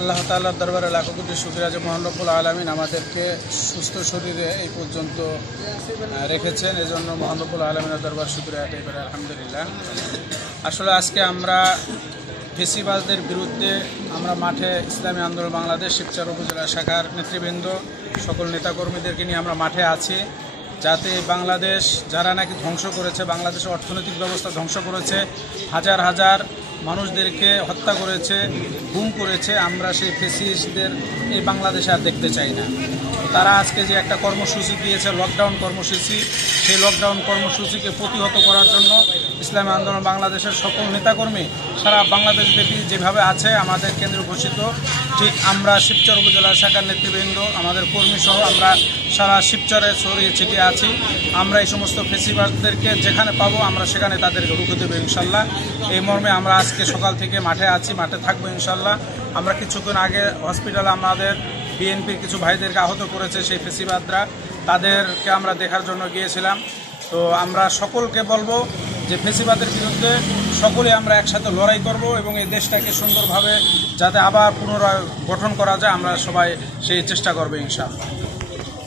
আল্লাহ তাআলার দরবারে লাখো কোটি শুকরিয়া যে মহান রব্বুল আলামিন আমাদেরকে সুস্থ শরীরে এই পর্যন্ত রেখেছেন। এজন্য মহান রব্বুল আলামিনের দরবার শুকরিয়া আদায় করে আলহামদুলিল্লাহ। আসলে আজকে আমরা ফেসিবাজদের বিরুদ্ধে আমরা মাঠে ইসলামী আন্দোলন বাংলাদেশ শিবচর উপজেলা শাখার নেতৃবৃন্দ সকল নেতাকর্মীদেরকে নিয়ে আমরা মাঠে আছি, যাতে বাংলাদেশ যারা নাকি ধ্বংস করেছে, বাংলাদেশের অর্থনৈতিক ব্যবস্থা ধ্বংস করেছে, হাজার হাজার মানুষদেরকে হত্যা করেছে, গুম করেছে, আমরা সেই ফেসিস্টদের এই বাংলাদেশে আর দেখতে চাই না। তারা আজকে যে একটা কর্মসূচি দিয়েছে, লকডাউন কর্মসূচি, সেই লকডাউন কর্মসূচিকে প্রতিহত করার জন্য ইসলামী আন্দোলন বাংলাদেশের সকল নেতাকর্মী সারা বাংলাদেশব্যাপী যেভাবে আছে আমাদের কেন্দ্র ঘোষিত, ঠিক আমরা শিবচর উপজেলা শাখার নেতৃবৃন্দ আমাদের কর্মীসহ আমরা সারা শিবচরে ছড়িয়ে ছিটিয়ে আছি। আমরা এই সমস্ত ফেসিবাজদেরকে যেখানে পাবো আমরা সেখানে তাদেরকে রুখে দেবো ইনশাল্লাহ। এই মর্মে আমরা আজকে সকাল থেকে মাঠে আছি, মাঠে থাকবো ইনশাল্লাহ। আমরা কিছুক্ষণ আগে হসপিটালে আমাদের বিএনপির কিছু ভাইদেরকে আহত করেছে সেই ফেসিবাদরা, তাদেরকে আমরা দেখার জন্য গিয়েছিলাম। তো আমরা সকলকে বলবো যে ফেসিবাদের বিরুদ্ধে সকলে আমরা একসাথে লড়াই করব এবং এই দেশটাকে সুন্দরভাবে যাতে আবার পুনরায় গঠন করা যায় আমরা সবাই সেই চেষ্টা করবো ইনশাআল্লাহ।